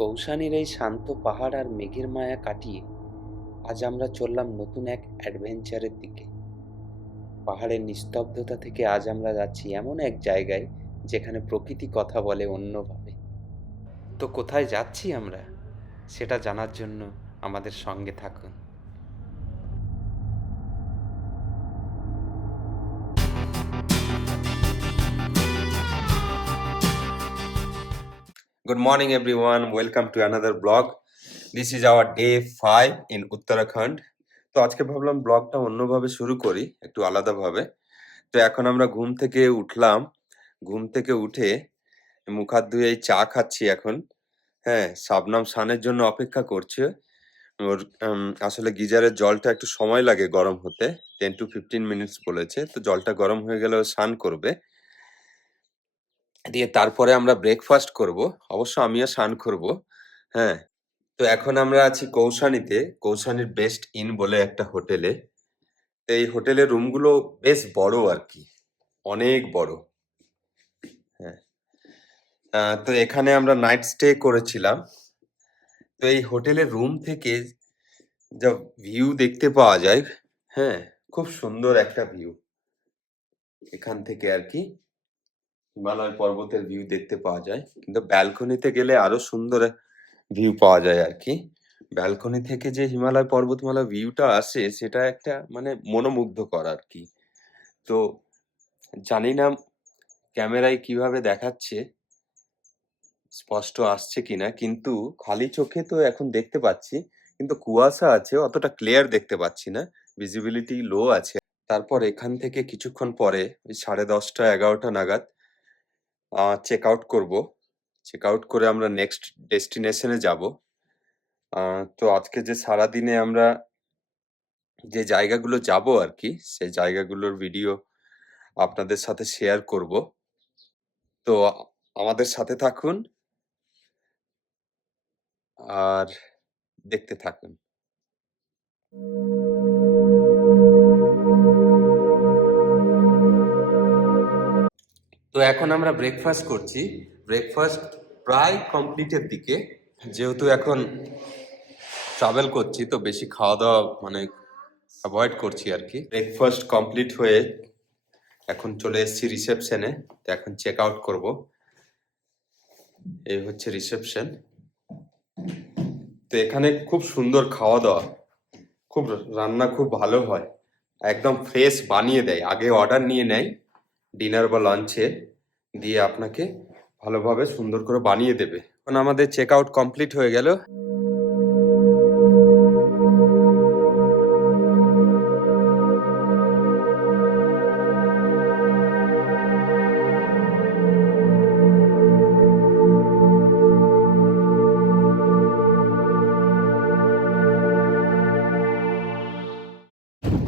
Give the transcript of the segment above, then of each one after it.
কৌশানীর এই শান্ত পাহাড় আর মেঘের মায়া কাটিয়ে আজ আমরা চললাম নতুন এক অ্যাডভেঞ্চারের দিকে। পাহাড়ের নিস্তব্ধতা থেকে আজ আমরা যাচ্ছি এমন এক জায়গায় যেখানে প্রকৃতি কথা বলে অন্যভাবে। তো কোথায় যাচ্ছি আমরা সেটা জানার জন্য আমাদের সঙ্গে থাকুন। Good morning everyone, welcome to another vlog. This is our day 5 in Uttarakhand. তো আজকে ভাবলাম ব্লগটা অন্যভাবে শুরু করি, একটু আলাদাভাবে। তো এখন আমরা ঘুম থেকে উঠলাম, ঘুম থেকে উঠে মুখ হাত ধুয়ে এই চা খাচ্ছি এখন। হ্যাঁ, শাবনাম স্নানের জন্য অপেক্ষা করছে। ওর আসলে গিজারের জলটা একটু সময় লাগে গরম হতে, 10 to 15 মিনিটস বলেছে। তো জলটা গরম হয়ে গেলে ও স্নান করবে। দিয়ে তারপরে আমরা ব্রেকফাস্ট করব। অবশ্য আমিও স্নান করব। হ্যাঁ, তো এখন আমরা আছি কৌশানীতে, কৌশানীর বেস্ট ইন বলে একটা হোটেলে। তো এই হোটেলের রুমগুলো বেশ বড় আরকি, অনেক বড়। হ্যাঁ, তো এখানে আমরা নাইট স্টে করেছিলাম। তো এই হোটেলের রুম থেকে যা ভিউ দেখতে পাওয়া যায়, হ্যাঁ, খুব সুন্দর একটা ভিউ। এখান থেকে আরকি হিমালয় পর্বতের ভিউ দেখতে পাওয়া যায়। কিন্তু ব্যালকনিতে গেলে আরো সুন্দর ভিউ পাওয়া যায় আরকি। ব্যালকনি থেকে যে হিমালয় পর্বতমালার ভিউটা আসে সেটা একটা মানে মনোমুগ্ধকর আরকি। তো জানি না ক্যামেরায় কিভাবে দেখাচ্ছে, স্পষ্ট আসছে কিনা, কিন্তু খালি চোখে তো এখন দেখতে পাচ্ছি। কিন্তু কুয়াশা আছে, অতটা ক্লিয়ার দেখতে পাচ্ছি না। ভিজিবিলিটি লো আছে। তারপর এখান থেকে কিছুক্ষণ পরে ওই 10:30 11টা নাগাদ চেক আউট করবো। চেক আউট করে আমরা নেক্সট ডেস্টিনেশনে যাবো। তো আজকে যে সারাদিনে আমরা যে জায়গাগুলো যাবো আরকি, সেই জায়গাগুলোর ভিডিও আপনাদের সাথে শেয়ার করব। তো আমাদের সাথে থাকুন আর দেখতে থাকুন। তো এখন আমরা ব্রেকফাস্ট করছি। ব্রেকফাস্ট প্রায় কমপ্লিটের দিকে। যেহেতু এখন ট্রাভেল করছি তো বেশি খাওয়া দাওয়া মানে অ্যাভয়েড করছি আরকি। ব্রেকফাস্ট কমপ্লিট হয়ে এখন চলে এসেছি রিসেপশনে। তো এখন চেক আউট করবো। এই হচ্ছে রিসেপশন। তো এখানে খুব সুন্দর খাওয়া দাওয়া, খুব রান্না খুব ভালো হয়, একদম ফ্রেশ বানিয়ে দেয়। আগে অর্ডার নিয়ে নেয় ডিনার বা লাঞ্চে, দিয়ে আপনাকে ভালোভাবে সুন্দর করে বানিয়ে দেবে। এখন আমাদের চেক আউট কমপ্লিট হয়ে গেল।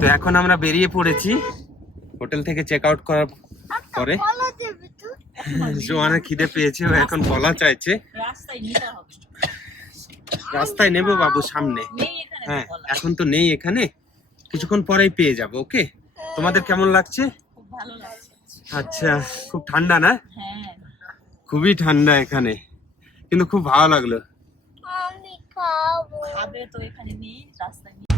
তো এখন আমরা বেরিয়ে পড়েছি হোটেল থেকে চেক আউট করার পরে। জোয়ানের খিদে পেয়েছে, ও এখন কলা চাইছে। রাস্তায় নেবো বাবু, সামনে। হ্যাঁ, এখন তো নেই এখানে, কিছুক্ষণ পরেই পেয়ে যাবো। ওকে, তোমাদের কেমন লাগছে? আচ্ছা, খুব ঠান্ডা না? খুবই ঠান্ডা এখানে, কিন্তু খুব ভালো লাগলো। আমি খাবো। খাবে তো এখানে নেই, রাস্তায় নেই।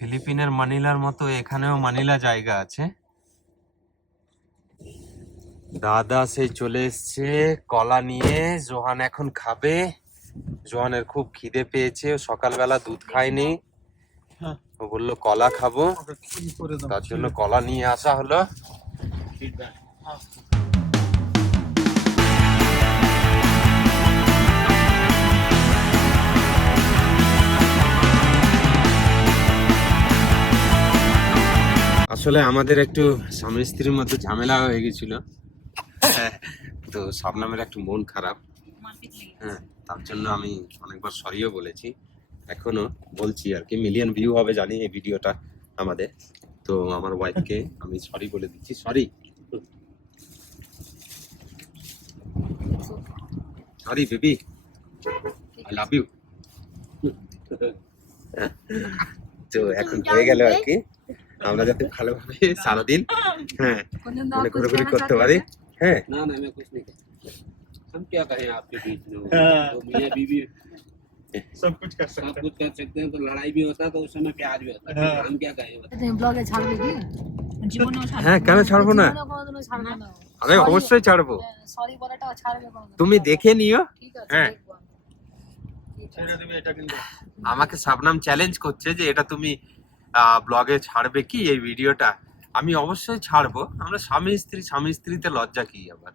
ফিলিপিনের মানিলার মতো এখানেও মানিলা জায়গা আছে। দাদা সেই চলে এসছে কলা নিয়ে। জোহান এখন খাবে। জোহানের খুব খিদে পেয়েছে, ও সকালবেলা দুধ খায়নি। ও বললো কলা খাবো, তার জন্য কলা নিয়ে আসা হলো। আসলে আমাদের একটু স্বামী স্ত্রীর মধ্যে ঝামেলা হয়ে গেছিল। তো শাবনামের একটু মন খারাপ। হ্যাঁ, তার জন্য আমি অনেকবার সরিও বলেছি, এখনো বলছি আর কি। মিলিয়ন ভিউ হবে জানি এই ভিডিওটা আমাদের। তো আমার ওয়াইফকে আমি সরি বলে দিচ্ছি। Sorry, sorry baby, I love you. তো এখন হয়ে গেল আর কি। আমরা যাতে ভালোভাবে সারাদিন হ্যাঁ মানে ঘুরে করতে পারি। হ্যাঁ ना ना मैं कुछ नहीं कहता। हम क्या कहें आपके बीच में तो मियाँ बीवी सब कुछ कर सब सकते कुछ कर सकते हैं। तो लड़ाई भी होता है तो उस समय प्यार भी होता है। हाँ। हम क्या कहें बताओ। তুমি ব্লগে ছাড়বে কি? জীবনেও ছাড়বো হ্যাঁ কেন ছাড়বো না, জীবনে কোনোদিনও ছাড়বে না। আমি অবশ্যই ছাড়বো, সরি বলাটাও ছাড়বে কোনোদিন। তুমি দেখে নিও। ঠিক আছে, হ্যাঁ। দেখবো আমি। ঠিক আছে। ছেড়ে দেবে এটা কিন্তু আমাকে শাবনাম চ্যালেঞ্জ করছে যে এটা তুমি ব্লগে ছাড়বে কি এই ভিডিওটা। আমি অবশ্যই ছাড়বো। আমরা স্বামী স্ত্রীতে লজ্জা কি, আবার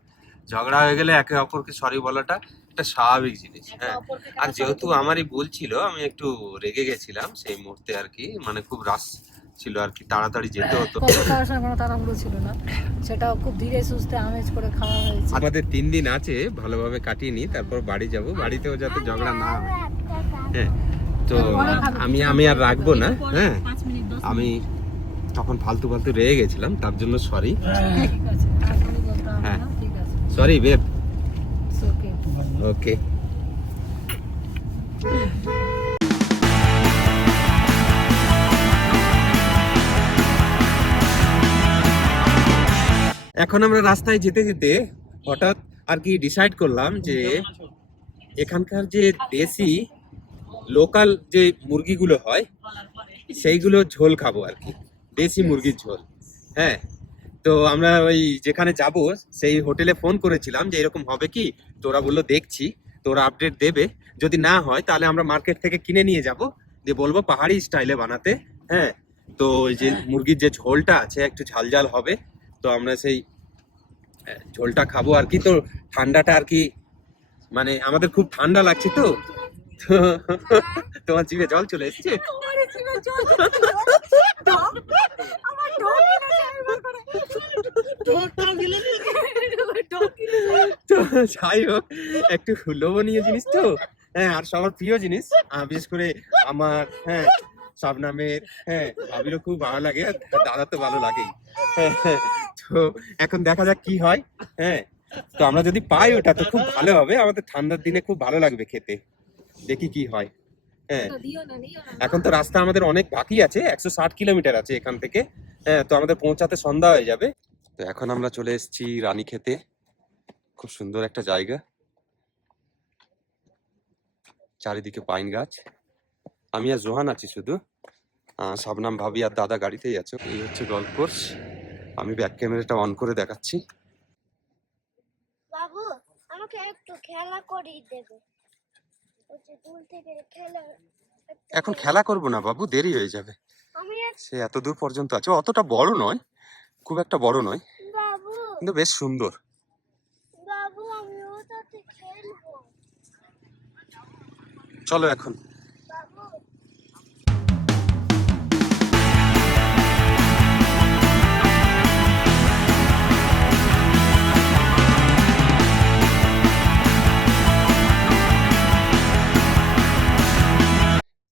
ঝগড়া হয়ে গেলে একে অপরকে সরি বলাটা একটা স্বাভাবিক জিনিস। একে হ্যাঁ অপরকে কেন আর sorry যেহেতু বলবো? আমারই ভুল ছিল, আমি একটু রেগে গেছিলাম সেই মুহূর্তে আর কি, মানে খুব রাশ ছিল আর কি, তাড়াতাড়ি যেতে হতো। কত খাওয়ার সময় কোনো তাড়াহুড়ো ছিল না, সেটাও খুব ধীরে সুস্থে আমেজ করে খাওয়া হয়েছে। আমাদের 3 দিন আছে, ভালোভাবে কাটিয়ে নি, তারপর বাড়ি যাব, বাড়িতেও যাতে ঝগড়া না হয়। হ্যাঁ তো আমি আর রাখবো না। হ্যাঁ 5 মিনিট 10 আমি তখন ফালতু রেগে গেছিলাম, তার জন্য সরি। ঠিক আছে, আর sorry বলতে হবে হ্যাঁ। না, ঠিক আছে, সরি বেব। it's okay. ওকে এখন আমরা রাস্তায় যেতে যেতে হঠাৎ আর কি ডিসাইড করলাম যে এখানকার যে দেশি লোকাল যে মুরগিগুলো হয় সেইগুলো ঝোল খাবো আর কি, দেশি মুরগির ঝোল। হ্যাঁ তো আমরা ওই যেখানে যাব সেই হোটেলে ফোন করেছিলাম যে এরকম হবে কি, তোরা বললো দেখছি, তোরা আপডেট দেবে, যদি না হয় তাহলে আমরা মার্কেট থেকে কিনে নিয়ে যাব, দিয়ে বলবো পাহাড়ি স্টাইলে বানাতে। হ্যাঁ তো ওই যে মুরগির যে ঝোলটা আছে একটু ঝাল ঝাল হবে, তো আমরা সেই ঝোলটা খাবো আর কি। তো ঠান্ডাটা আর কি, মানে আমাদের খুব ঠান্ডা লাগছে তো তো তোমার জিভে জল চলে এসছে। তো যাই হোক, একটু লোভনীয় জিনিস তো। হ্যাঁ আর সবার প্রিয় জিনিস, বিশেষ করে আমার, হ্যাঁ শাবনামের, হ্যাঁ ভাবিরও খুব ভালো লাগে, আর দাদা তো ভালো লাগেই। হ্যাঁ, তো এখন দেখা যাক কি হয়। হ্যাঁ তো আমরা যদি পাই ওটা তো খুব ভালো হবে, আমাদের ঠান্ডার দিনে খুব ভালো লাগবে খেতে, দেখি কি হয়। হ্যাঁ দিও না, নিও না। এখন তো রাস্তা আমাদের অনেক বাকি আছে, 160 কিলোমিটার আছে এখান থেকে। হ্যাঁ তো আমাদের পৌঁছাতে সন্ধ্যা হয়ে যাবে। তো এখন আমরা চলে এসেছি রানীক্ষেতে, খুব সুন্দর একটা জায়গা, চারিদিকে পাইন গাছ। আমি আর জোহান আছি শুধু, শাবনাম ভাবি আর দাদা গাড়িতেই আছে। এই হচ্ছে গল্ফ কোর্স, আমি ব্যাক ক্যামেরাটা অন করে দেখাচ্ছি। বাবু আমাকে একটু খেলা করিয়ে দেবে, ওই যে দূর থেকে খেলা। এখন খেলা করবো না বাবু, দেরি হয়ে যাবে, আমি সে এত দূর পর্যন্ত আছে, অতটা বড় নয়, খুব একটা বড় নয়, বাবু কিন্তু বেশ সুন্দর। বাবু আমি ওটাতে খেলবো চলো এখন। বাবু।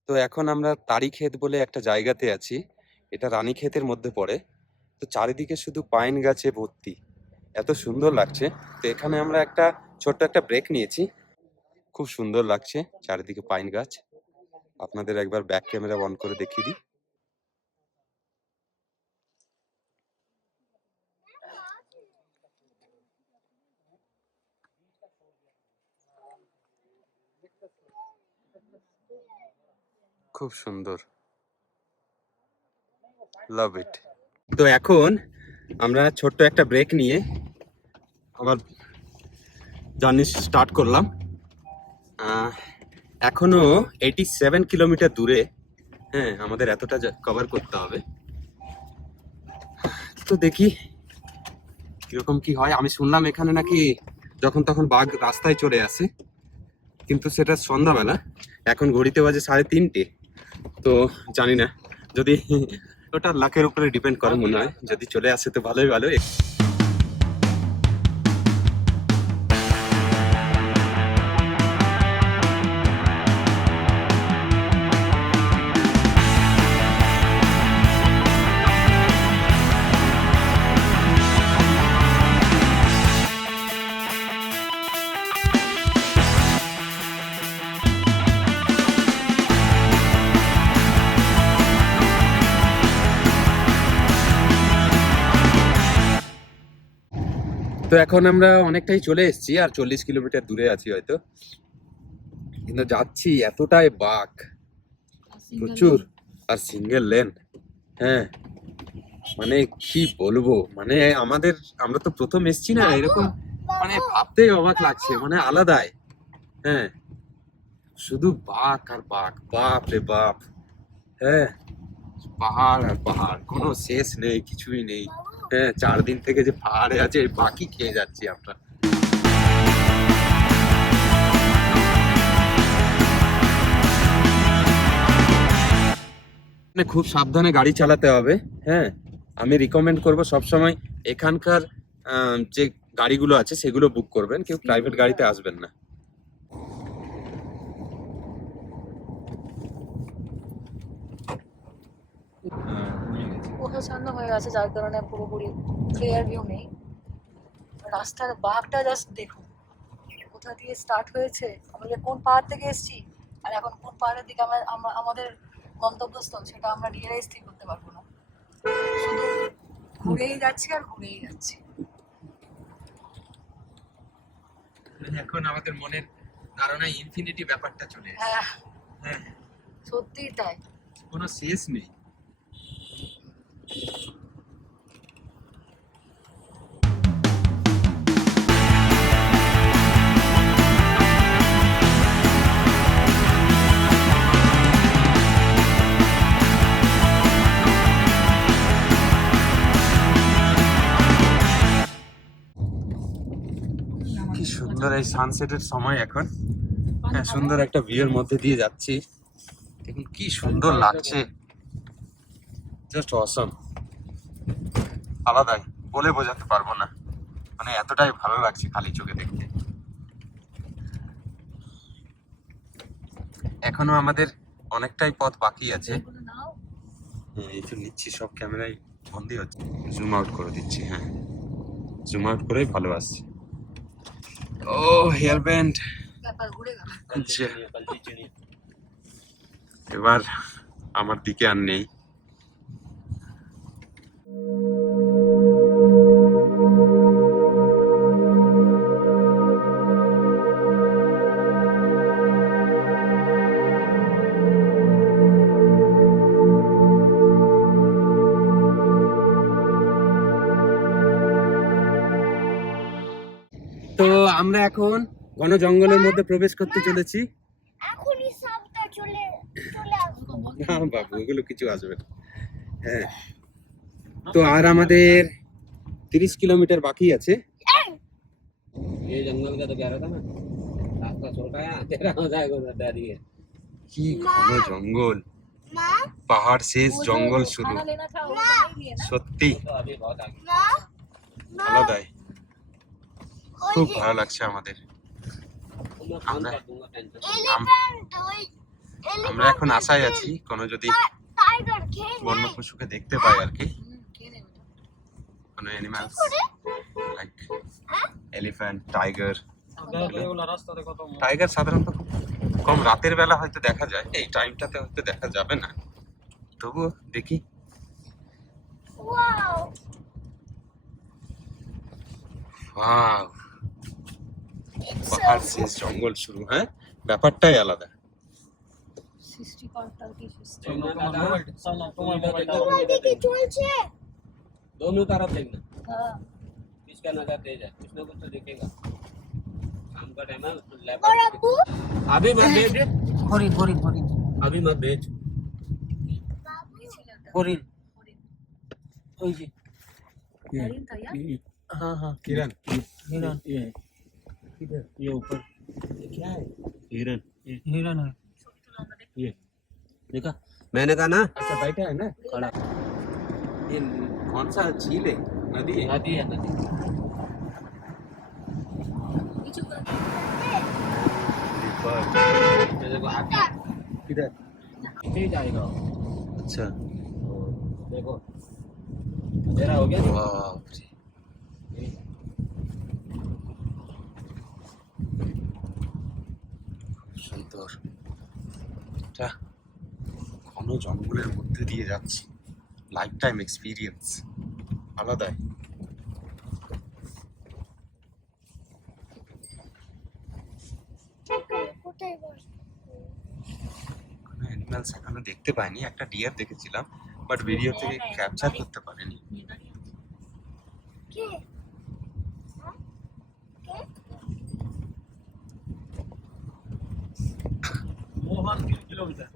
তো এখন আমরা তারিক্ষেত বলে একটা জায়গাতে আছি, এটা রানীক্ষেতের মধ্যে পড়ে। তো চারিদিকে শুধু পাইন গাছে ভর্তি, এত সুন্দর লাগছে। তো এখানে আমরা একটা ছোট্ট একটা ব্রেক নিয়েছি, খুব সুন্দর লাগছে চারিদিকে পাইন গাছ। আপনাদের একবার ব্যাক ক্যামেরা অন করে দেখিয়ে দিই। খুব সুন্দর, লাভ ইট। তো এখন আমরা ছোট্ট একটা ব্রেক নিয়ে আবার জার্নি স্টার্ট করলাম। এখনো 87 কিলোমিটার দূরে। হ্যাঁ আমাদের এতটা কভার করতে হবে, তো দেখি কিরকম কি হয়। আমি শুনলাম এখানে নাকি যখন তখন বাঘ রাস্তায় চলে আসে, কিন্তু সেটা সন্ধ্যাবেলা, এখন ঘড়িতে বাজে 3:30। তো জানি না, যদি ওটা লাখের উপরে ডিপেন্ড করে মনে হয়, যদি চলে আসে তো ভালোই। তো এখন আমরা অনেকটাই চলে এসেছি, আর 40 কিলোমিটার দূরে আছি হয়তো, কিন্তু যাচ্ছি এতটাই বাঁক প্রচুর, আর সিঙ্গেল লেন। হ্যাঁ মানে কি বলবো, মানে আমরা তো প্রথম এসেছি না, এরকম মানে ভাবতেই অবাক লাগছে, মানে আলাদাই। হ্যাঁ শুধু বাঁক আর বাঁক, বাপ রে বাপ। হ্যাঁ পাহাড় আর পাহাড়, কোনো শেষ নেই, কিছুই নেই। হ্যাঁ 4 দিন থেকে যে পাহাড়ে আছে, বাকি খেয়ে যাচ্ছি আমরা। মানে খুব সাবধানে গাড়ি চালাতে হবে। হ্যাঁ আমি রিকমেন্ড করব সবসময় এখানকার যে গাড়িগুলো আছে সেগুলো বুক করবেন, কেউ প্রাইভেট গাড়িতে আসবেন না। কুয়াশাচ্ছন্ন হয়ে গেছে, যার কারণে পুরোপুরি ক্লিয়ার ভিউ নেই। রাস্তার বাঁকটা জাস্ট দেখুন, কোথা দিয়ে স্টার্ট হয়েছে, আমরা যে কোন পাহাড় থেকে এসেছি আর এখন কোন পাহাড়ের দিকে আমাদের গন্তব্যস্থল, সেটা আমরা রিয়েলাইজ ঠিক করতে পারবো না। শুধু ঘুরেই যাচ্ছি আর ঘুরেই যাচ্ছি। এখন আমাদের মনের ধারণায় ইনফিনিটি ব্যাপারটা চলে এসেছে। হ্যাঁ হ্যাঁ সত্যিই তাই। কোনো শেষ নেই। কি সুন্দর এই সানসেটের সময় এখন। হ্যাঁ সুন্দর একটা ভিউর মধ্যে দিয়ে যাচ্ছি, দেখুন কি সুন্দর লাগছে, জাস্ট অসম, আলাদাই, বলে বোঝাতে পারবো না, মানে এতটাই ভালো লাগছে খালি চোখে দেখতে। এখনো আমাদের অনেকটাই পথ বাকি আছে। হ্যাঁ এই তো নিচ্ছি, সব ক্যামেরায় বন্দি হচ্ছে, জুম আউট করে দিচ্ছি। হ্যাঁ জুম আউট করেই ভালো আসছে। ও হেয়ার ব্যান্ড। আচ্ছা এবার আমার দিকে আর নেই। তো আমরা এখন ঘন জঙ্গলের মধ্যে প্রবেশ করতে চলেছি। এখনই সাপটা চলে আসবে। না বাবু ওগুলো কিছু আসবে না। হ্যাঁ তো আর আমাদের 30 কিলোমিটার বাকি আছে। ये जंगल का तो कह रहा था ना, रास्ता छोटा है, तेरा हो जाएगा उधर डैडी है। কি ঘন জঙ্গল, মা পাহাড় শেষ, জঙ্গল শুরু, खाना लेना था वो तो नहीं लिए ना। সত্যি तो अभी बहुत आगे। মা মা আলাদাই, ওই খুব যে ভালো লাগছে আমাদের। मैं फोन कर दूंगा, टेंशन। এলিফ্যান্ট, ওই আমরা এখন আশায় আছি কোনো যদি টাইগার খেয়ে বন্য নেয়। পশুকে দেখতে পাই আর কি, খেয়ে নেবে তো। কোনো animals like elephant, tiger. Tiger সাধারণত খুব কম রাতের বেলা হয়তো দেখা যায়, এই টাইমটাতে হয়তো দেখা যাবে না, তবুও দেখি। ওয়াও ওয়াও ইটস পাহাড় শেষ, জঙ্গল শুরু। হ্যাঁ ব্যাপারটাই আলাদা। সৃষ্টিকর্তার কি সৃষ্টি। ওইদিকে চলছে। दोनों तरफ देखना, হ্যাঁ किसका नजर तेज है, कुछ ना कुछ तो दिखेगा। शाम का टाइम है, और लेपर्ड अब्बू अभी मत भेज, হরিণ হরিণ হরিণ अभी मत भेज। হরিণ ওই যে हरिण था यार। हाँ हाँ किरण हिरण ये इधर ये ऊपर ये क्या है, हिरन। हिरण है ये देखा, मैंने कहा ना, अच्छा बैठा है ना खड़ा। ये कौन सा झील है, नदी है? नदी है, नदी। কিছু করে ये देखो हाथी किधर? तेज आएगा वो। अच्छा देखो अंधेरा हो गया। बाप रे, সুন্দর। এটা ঘন জঙ্গলের মধ্যে দিয়ে যাচ্ছি, লাইফ টাইম এক্সপিরিয়েন্স, আলাদাই। অ্যানিমালস এখনো দেখতে পাইনি, একটা ডিয়ার দেখেছিলাম বাট ভিডিও থেকে ক্যাপচার করতে পারিনি। কে হ্যাঁ? কে मोहन 3 किलोमीटर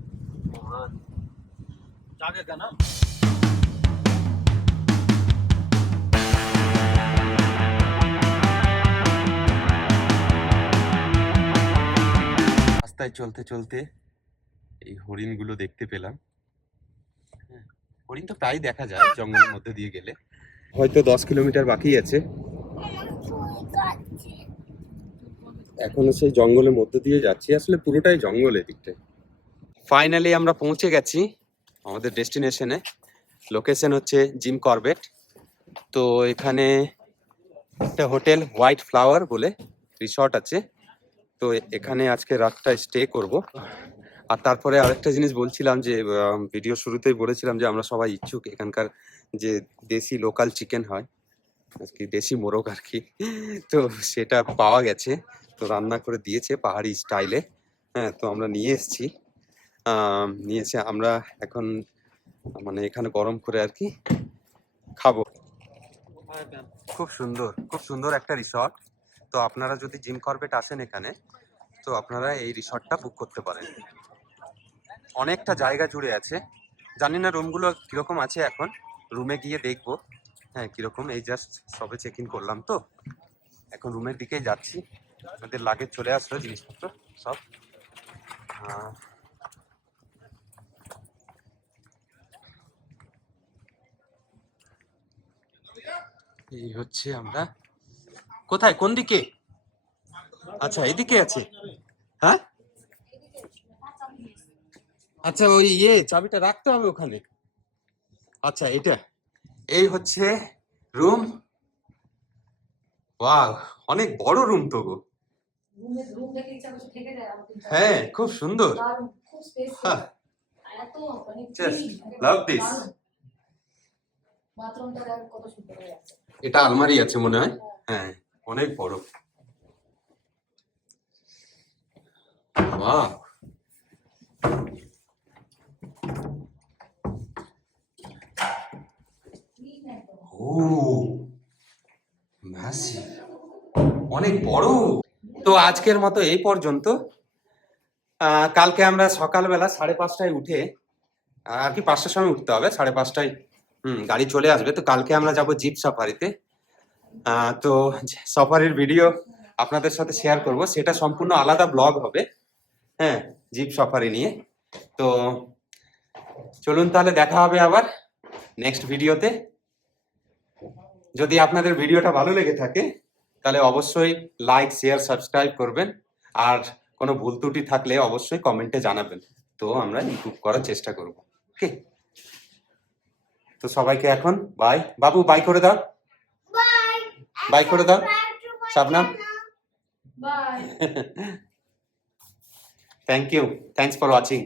जागे का ना। রাস্তায় চলতে চলতে এই হরিণগুলো দেখতে পেলাম। হ্যাঁ, হরিণ তো প্রায় দেখা যায় জঙ্গলের মধ্যে দিয়ে গেলে। হয়তো 10 কিলোমিটার বাকি আছে, আমার চুল কাটছে এখনো সেই জঙ্গলের মধ্যে দিয়ে যাচ্ছি, আসলে পুরোটাই জঙ্গল এদিকটায়। ফাইনালি আমরা পৌঁছে গেছি আমাদের ডেস্টিনেশনে। লোকেশন হচ্ছে জিম করবেট। তো এখানে একটা হোটেল হোয়াইট ফ্লাওয়ার বলে রিসর্ট আছে, তো এখানে আজকে রাতটা স্টে করব। আর তারপরে আরেকটা জিনিস বলছিলাম যে ভিডিও শুরুতেই বলেছিলাম যে আমরা সবাই ইচ্ছুক এখানকার যে দেশি লোকাল চিকেন হয় আর কি, দেশি মোরগ আর কি, তো সেটা পাওয়া গেছে, তো রান্না করে দিয়েছে পাহাড়ি স্টাইলে। হ্যাঁ, তো আমরা নিয়ে এসেছি, নিয়েছে আমরা এখন মানে এখানে গরম করে আর কি খাবো। খুব সুন্দর একটা রিসর্ট। তো আপনারা যদি জিম করবেট আসেন এখানে, তো আপনারা এই রিসর্টটা বুক করতে পারেন। অনেকটা জায়গা জুড়ে আছে, জানি না রুমগুলো কিরকম আছে, এখন রুমে গিয়ে দেখবো। হ্যাঁ, কিরকম, এই জাস্ট সবে চেক ইন করলাম, তো এখন রুমের দিকেই যাচ্ছি। আমাদের লাগেজ চলে আসলো, জিনিসপত্র সব। এই হচ্ছে আমরা কোথায়, কোন দিকে? আচ্ছা, এদিকে আছে। হ্যাঁ, আচ্ছা, ওই চাবিটা রাখতে হবে ওখানে। আচ্ছা, এটা এই হচ্ছে রুম। বাহ, অনেক বড় রুম তো গো। রুম দেখে ইচ্ছা করছে থেকে যায় আমাদের। হ্যাঁ, খুব সুন্দর। দারুণ, খুব স্পেস। হ্যাঁ, এত মানে just love this. বাথরুমটা দেখো কত সুন্দর হয়ে আছে। এটা আলমারি আছে মনে হয়। হ্যাঁ, অনেক বড়। বাহ, ও ম্যাসিভ, অনেক বড়। তো আজকের মতো এই পর্যন্ত। কালকে আমরা সকালবেলা 5:30টায় উঠে, আর কি 5টার সময় উঠতে হবে, 5:30টায় গাড়ি চলে আসবে। তো কালকে আমরা যাব জিপ সাফারিতে। তো সাফারির ভিডিও আপনাদের সাথে শেয়ার করব, সেটা সম্পূর্ণ আলাদা ব্লগ হবে। হ্যাঁ, জিপ সাফারি নিয়ে। তো চলুন তাহলে দেখা হবে আবার নেক্সট ভিডিওতে। যদি আপনাদের ভিডিওটা ভালো লেগে থাকে তাহলে অবশ্যই লাইক, শেয়ার, সাবস্ক্রাইব করবেন। আর কোনো ভুল ত্রুটি থাকলে অবশ্যই কমেন্টে জানাবেন, তো আমরা ইমপ্রুভ করার চেষ্টা করব। ওকে, তো সবাইকে এখন বাই। বাবু বাই করে দাও, বাই বাই করে দাও Shabnam. Bye. Thank you, thanks for watching.